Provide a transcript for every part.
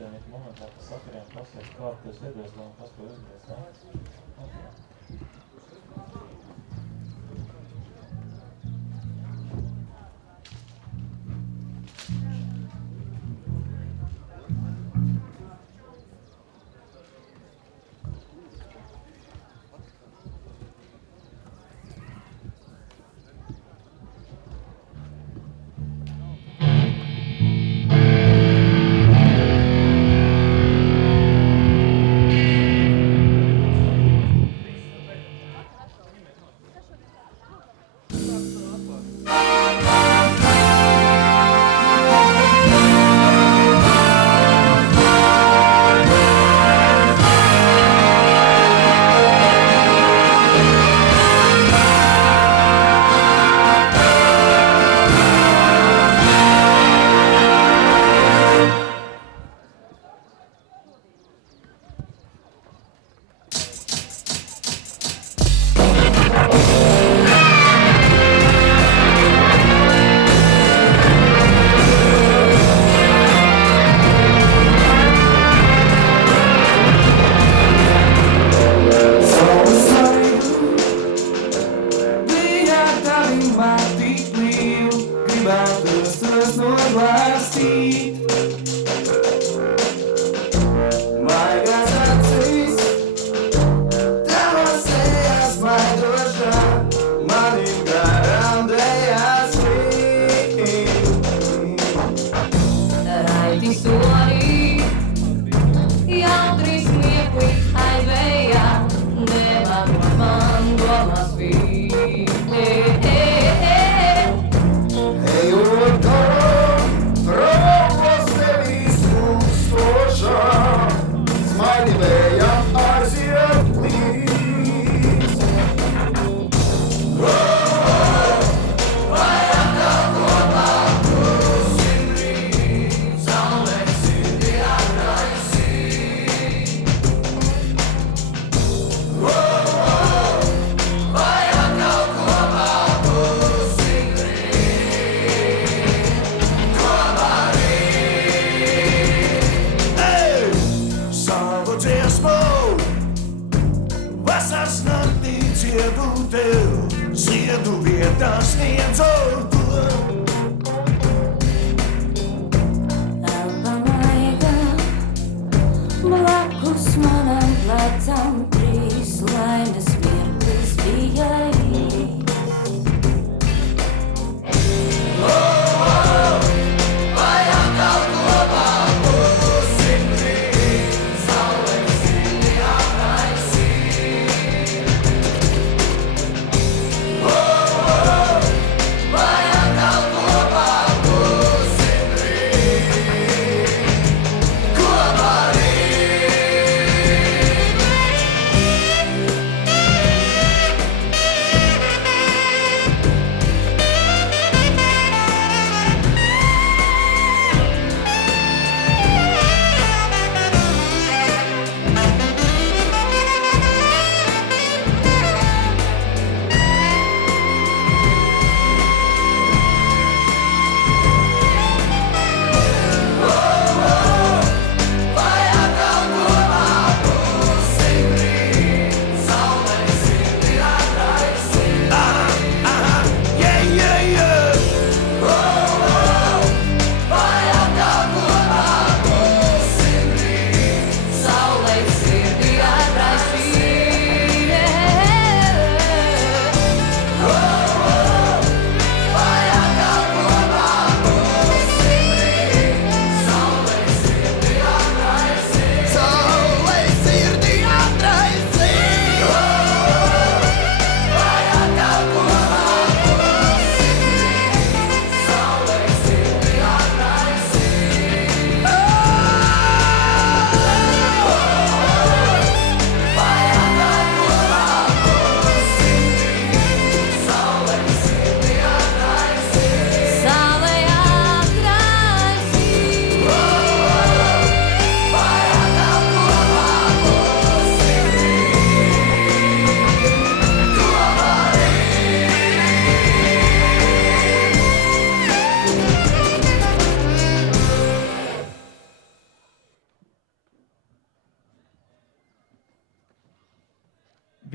nopietnību momentā pa sakariem pasaka, kā tu esi iedvesmā un kas to izdarīs, ne? Okay. Vai acabar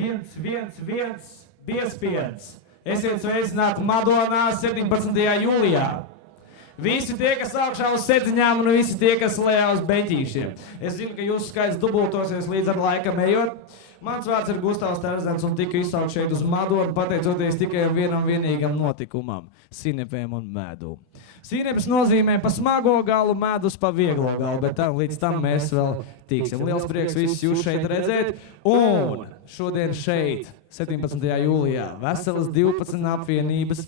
111 Biespiens. Esiet sveicināti Madonā 17. jūlijā. Visi tie, kas augšā uz sedziņām un visi tie, kas lejā uz beņķīšiem. Es zinu, ka jūsu skaits dubultosies līdz ar laikam ejot. Mans vārds ir Gustavs Terzens un tika izsaukt šeit uz Madonu, pateicoties tikai vienam vienīgam notikumam – sinepēm un medu. Sineps nozīmē pa smago galu, medus pa vieglo galu, bet līdz tam mēs vēl tiksim. Liels prieks visus jūs šeit redzēt. Un šodien šeit, 17. jūlijā, veselas 12 apvienības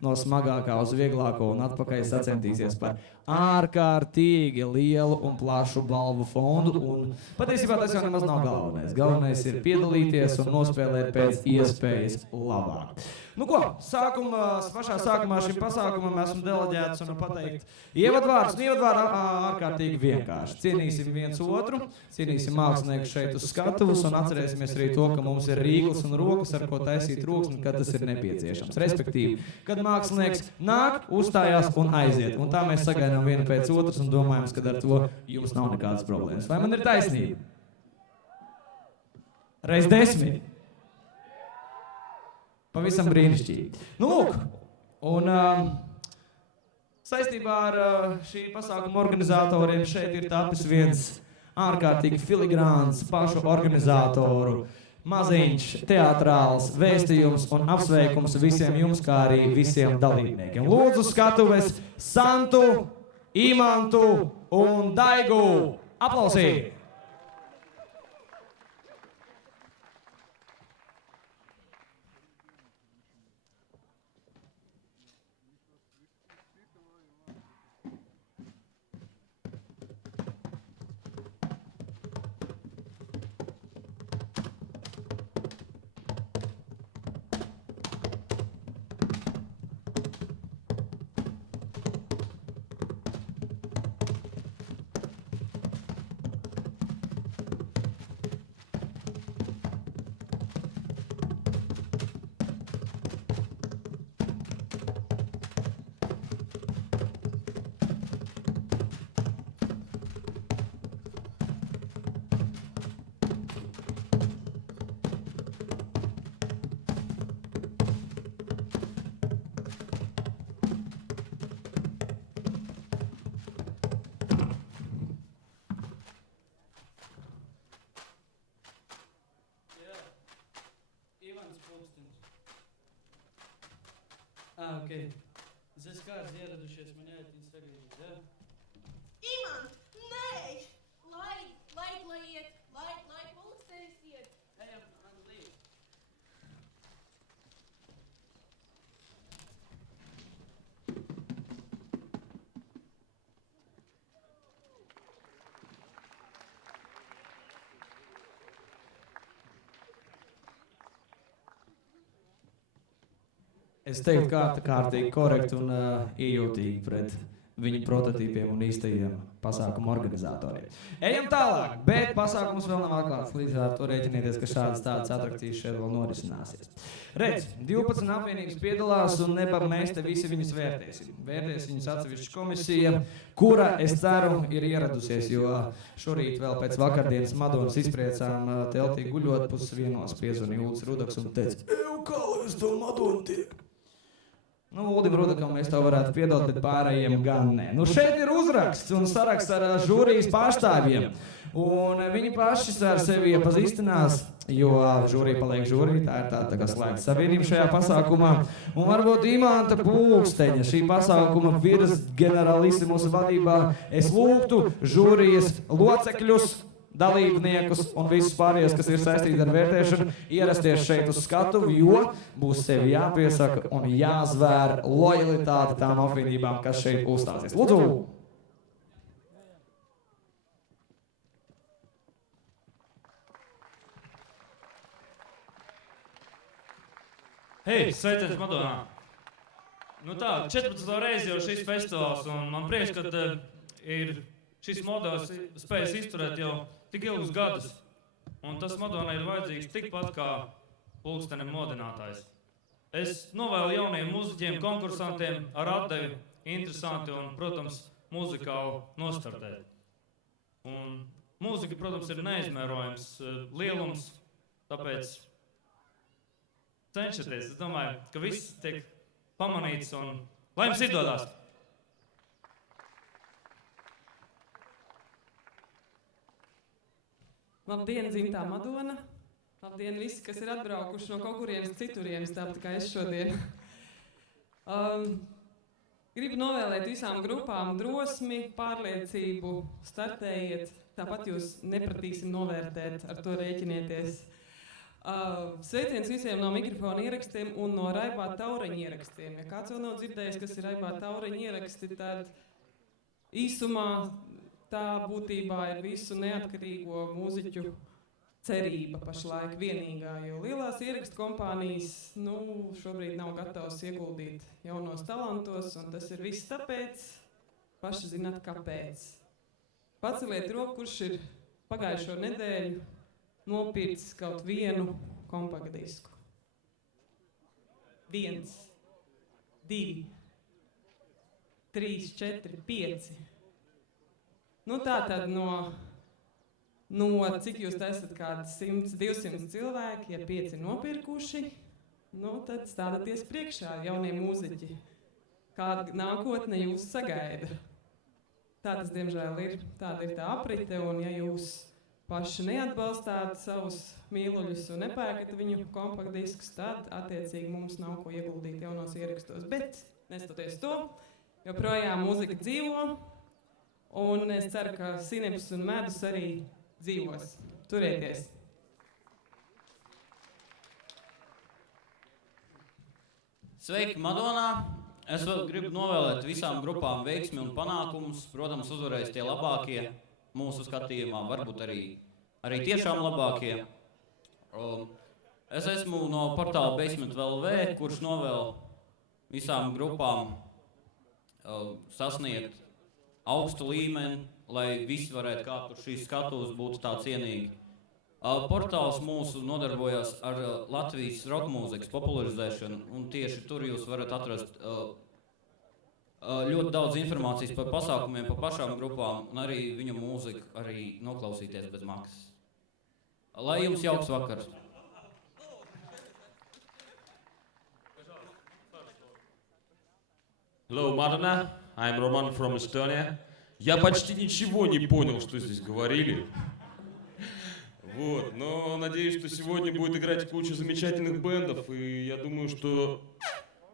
no smagākā uz vieglāko un atpakaļ sacentīsies par ārkārtīgi lielu un plašu balvu fondu. Un patiesībā tas jau nemaz nav galvenais. Galvenais ir piedalīties un nospēlēt pēc iespējas labāk. Nu ko, pašā sākumā šim pasākumam esmu deleģēts un pateikt ievadvārdus. Ievadvārdi ārkārtīgi vienkārši. Cienīsim viens otru, cienīsim mākslinieku šeit uz skatuvus un atcerēsimies arī to, ka mums ir rīglis un rokas, ar ko taisīt roksni, kad tas ir nepieciešams. Respektīvi, kad mākslinieks nāk, uzstājās un aiziet. Un tā mēs sagaidām vienu pēc otras un domājam, ka ar to jums nav nekādas problēmas. Vai man ir taisnība? Reiz 10. Pavisam brīnišķīgi. Nu, lūk, un saistībā ar šī pasākuma organizatoriem šeit ir tapis viens ārkārtīgi filigrāns pašu organizatoru, maziņš, teatrāls vēstījums un apsveikums visiem jums, kā arī visiem dalībniekiem. Lūdzu skatuves Santu, Imantu un Daigu. Aplausīt! Okay. Es kāds ieradušies, man jāiet sagrīzīt, ja? Imant, nē! Lai iet, lai pulkstenis iet. Ejam, man līdz. Es teiktu, kārtīgi korekti un iejūtīgi pret viņu prototīpiem un īstajiem pasākumu organizatoriem. Ejam tālāk, bet pasākums vēl nav atklāts, līdz ar to rēķinieties, ka šādas tādas atrakcijas šeit vēl norisināsies. Redz, 12 apvienības piedalās un mēs te visi viņus vērtēsim. Vērtēs viņus atsevišķa komisija, kura, es ceru, ir ieradusies, jo šorīt vēl pēc vakardienas Madonas izpriecām teltī guļot pusvienos piezvanīja Uldis Rudaks un teica, kā lai uz to Madonu tiek? Nu, Uldim Rudakam mēs to varētu piedot, bet pārējiem gan nē. Nu, šeit ir uzraksts un saraksts ar žūrijas pārstāvjiem. Un viņi paši ar sevi iepazīstinās, jo žūrija paliek žūrija, tā ir tā kā slēgta savienība šajā pasākumā. Un varbūt Imanta Pulksteņa, šī pasākuma virs generalisimus vadībā, es lūgtu žūrijas locekļus, dalībniekus un visus pārējos, kas ir saistīti ar vērtēšanu, ierasties šeit uz skatuvi, jo būs sevi jāpiesaka un jāzvēr lojalitāte tām apvienībām, kas šeit uzstāsies. Lūdzu! Hei, sveiciens Madonā! Nu tā, 14. reizi jau šis festivāls, un man prieks, ka ir šis modelis spējas izturēt jau tik ilgus gadus, un tas Madonai ir vajadzīgs tikpat kā pulkstenim modinātājs. Es novēlu jauniem mūziķiem, konkursantiem ar atdevi, interesanti un, protams, muzikāli nostartēt. Un mūzika, protams, ir neizmērojams lielums, tāpēc cenšaties. Es domāju, ka viss tiek pamanīts un lai jums izdodas. Labdien, dzimtā Madona! Labdien visi, kas ir atbraukuši no kaut kurienes citurienes, tāpat kā es šodien. Gribu novēlēt visām grupām drosmi, pārliecību, startējiet, tāpat jūs nepratīsim novērtēt, ar to rēķinieties. Sveiciens visiem no mikrofona ierakstiem un no Raibā Taureņa ierakstiem. Ja kāds vēl nav dzirdējis, kas ir Raibā Taureņa ieraksti, tad īsumā tā būtībā ir visu neatkarīgo mūziķu cerība pašlaik vienīgā, jo lielās ierakstu kompānijas šobrīd nav gatavas ieguldīt jaunos talantos, un tas ir viss tāpēc, paši zināt kāpēc. Paceliet roku, kurš ir pagājušo nedēļu nopircis kaut vienu kompaktdisku. 1, 2, 3, 4, 5. Tātad no cik jūs esat kādi 100, 200 cilvēki, ja 5 nopirkuši, tad stādaties priekšā jaunie mūziķi. Kāda nākotne jūs sagaida? Tā tas, diemžēl, ir. Tāda ir tā aprite, un ja jūs paši neatbalstāt savus mīluļus un nepērkat viņu kompaktdiskus, tad, attiecīgi, mums nav ko ieguldīt jaunos ierakstos. Bet, nestoties to, joprojām mūzika dzīvo, un es ceru, ka Sineps un Medus arī dzīvos. Turieties! Sveiki, Madonā! Es vēl gribu novēlēt visām grupām veiksmi un panākumus. Protams, uzvarēs tie labākie mūsu skatījumā, varbūt arī tiešām labākie. Es esmu no portāla Basement LV, kurš novēl visām grupām sasniegt augstu līmeni, lai visi varētu kāpt uz šīs skatuves, būtu tā cienīgi. Portāls mūsu nodarbojas ar Latvijas rokmūzikas popularizēšanu, un tieši tur jūs varat atrast ļoti daudz informācijas par pasākumiem, par pašām grupām, un arī viņu mūziku arī noklausīties bez maksas. Lai jums jauks vakars! Hello, Madonna. I'm Roman from Estonia. Я почти ничего не понял, что здесь говорили. Вот, но надеюсь, что сегодня будет играть куча замечательных бэндов, и я думаю, что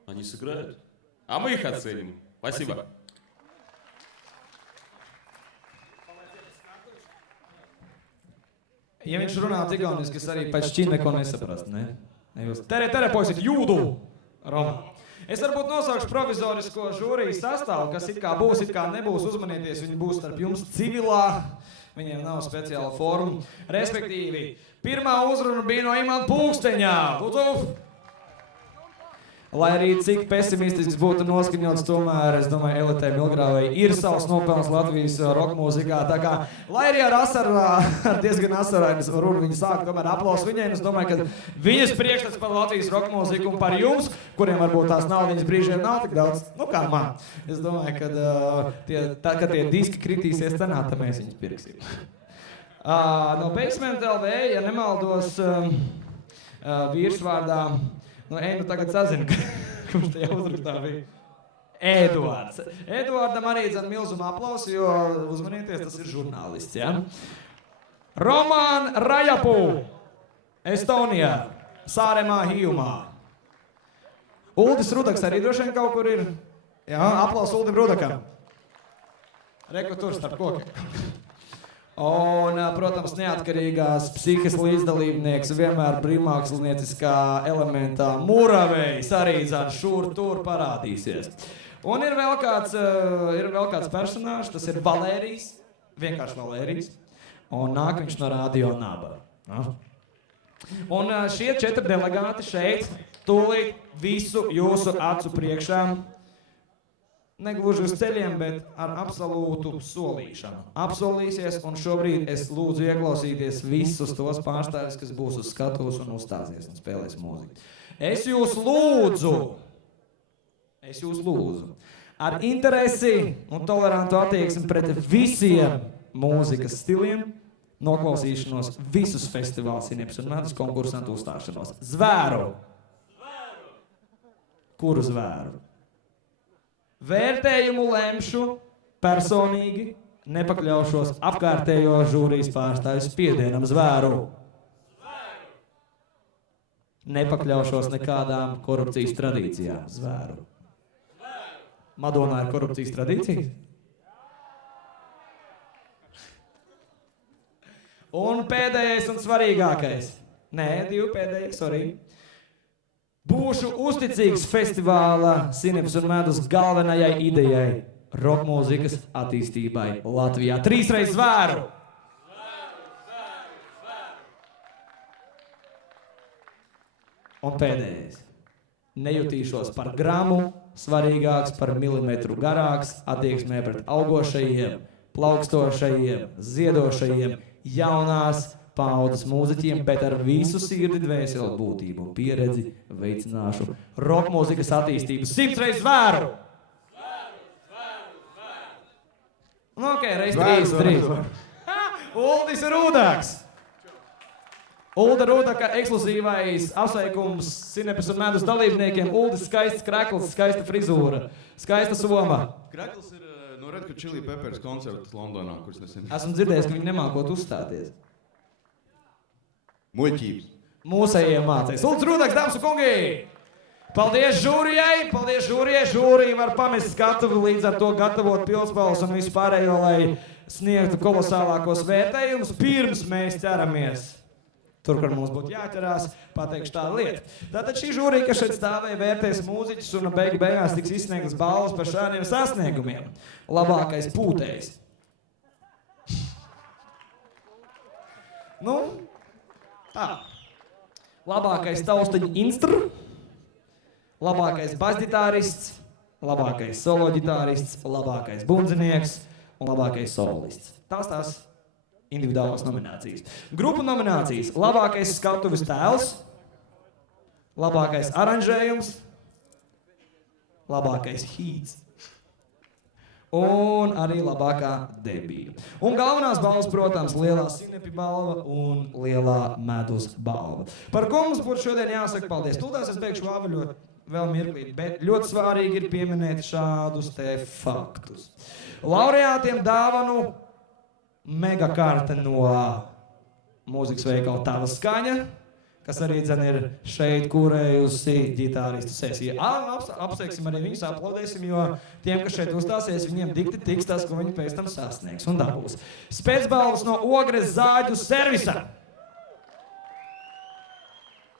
они сыграют. А мы их оценим. Спасибо. Ja viņš runā igauniski, es arī pēc šķīm neko nesaprast, ne? Jūs tere, poisit, jūdu! Roma. Es varbūt nosaukšu provizorisko žūrijas sastāvu, kas it kā būs, it kā nebūs, uzmanieties, viņi būs starp jums civilā, viņiem nav speciāla forma. Respektīvi, pirmā uzruna bija no Imanta Pulksteņā. Lūdzu! Lai arī cik pesimistisks būtu noskaņots, tomēr, es domāju, Elitei Milgrāvei ir savs nopelns Latvijas rokmūzikā, tā kā, lai arī ar diezgan asarainas runu viņi sāk, tomēr aplausu viņai, un es domāju, ka viņas priekšstats par Latvijas rokmūziku un par jums, kuriem varbūt tās naudiņas brīžiem nav tik daudz, kā man. Es domāju, kad tie diski kritīsies cenā, tad mēs viņus pirksim. No Basement LV, ja nemaldos, vīrsvārdā, tagad sazinu, kurš tajā uzrakstā bija. Eduards. Eduardam arī dzan milzuma aplausi, jo uzmanieties, tas ir žurnālists, ja? Roman Rajapu, Estonijā, Sāremā, Hijumā. Uldis Rudaks arī droši vien kaut kur ir. Jā, aplaus Uldim Rudakam. Reku tur starp kokiem. Un, protams, neatkarīgās psihes līdzdalībnieks vienmēr brīvmākslinieciskā elementā Muravejs arī dzan šur tur parādīsies. Un ir vēl kāds personāžs, tas ir Valērijs, vienkārši Valērijs, un nāk viņš no Radio Naba. Un šie 4 delegāti šeit tūlīt visu jūsu acu priekšā, negluži uz ceļiem, bet ar absolūtu solīšanu. Apsolīsies, un šobrīd es lūdzu ieklausīties visus tos pārstāvis, kas būs uz skatuves un uzstāsies un spēlēs mūziku. Es jūs lūdzu, ar interesi un tolerantu attieksmi pret visiem mūzikas stiliem, noklausīšanos visus festivāls Sineps un Medus konkursantu uzstāšanos. Zvēru! kuru zvēru. Vērtējumu lemšu personīgi, nepakļaušos apkārtējo žūrijas pārstāvju spiedienam zvēru. Nepakļaušos nekādām korupcijas tradīcijām zvēru. Madonā ir korupcijas tradīcijas? Un pēdējais un svarīgākais. Nē, 2 pēdējie, sorry. Būšu uzticīgs festivāla Sinepes un medus galvenajai idejai - rokmūzikas attīstībai Latvijā. 3 reiz zvēru! Un pēdējais. Nejutīšos par gramu, svarīgāks par milimetru garāks attieksmē pret augošajiem, plaukstošajiem, ziedošajiem, jaunās paudzes mūziķiem, bet ar visu sirdi dvēseli būtību pieredzi veicināšu rokmūzikas attīstību 100 reiz zvēru! Nu, ok, reiz 3. Uldis Rūdāks! Ulda Rūdaka ekskluzīvais apsveikums Sinepes un medus dalībniekiem. Uldis skaists krekls, skaista frizūra, skaista soma. Krekls ir no Red Hot Chili Peppers koncerts Londonā, kurš nesen. Esmu dzirdējis, ka viņi nemākot uzstāties. Muļķības. Mūsējiem mācēs. Uldis Rūdaks, dāmas un kungi! Paldies žūrijai! Paldies žūrijai! Žūrija var pamest skatuvi, līdz ar to gatavot pilspaules un visu pārējo, lai sniegtu kolosālākos vērtējumus. Pirms mēs ķeramies tur, kur mums būtu jāķerās, pateikšu tādu lietu. Tātad šī žūrija, kas šeit stāvēja, vērtēs mūziķus un beigās tiks izsniegtas balvas par šādiem sasniegumiem. Labākais pūtējs. Nu, tā. Labākais taustiņu instru, labākais basģitārists, labākais soloģitārists, labākais bundzinieks un labākais solists. Tās individuālās nominācijas. Grupu nominācijas: labākais skatuves tēls, labākais aranžējums, labākais hīts un arī labākā debija. Un galvenās balvas, protams, lielā Sinepi balva un lielā medus balva. Par ko mums būtu šodien jāsaka paldies? Tūlēs es beigšu vāveļot vēl mirklīt, bet ļoti svarīgi ir pieminēt šādus te faktus. Laureātiem dāvanu mega karte no mūzikas veikala Tava Skaņa, kas arī ir šeit kūrējusi ģitāristu sesiju. Apsveiksim arī viņus, aplaudēsim, jo tiem, kas šeit uzstāsies, viņiem dikti tiks tas, ko viņi pēc tam sasniegs un dabūs. Spēcbalvas no Ogres zāģu servisa.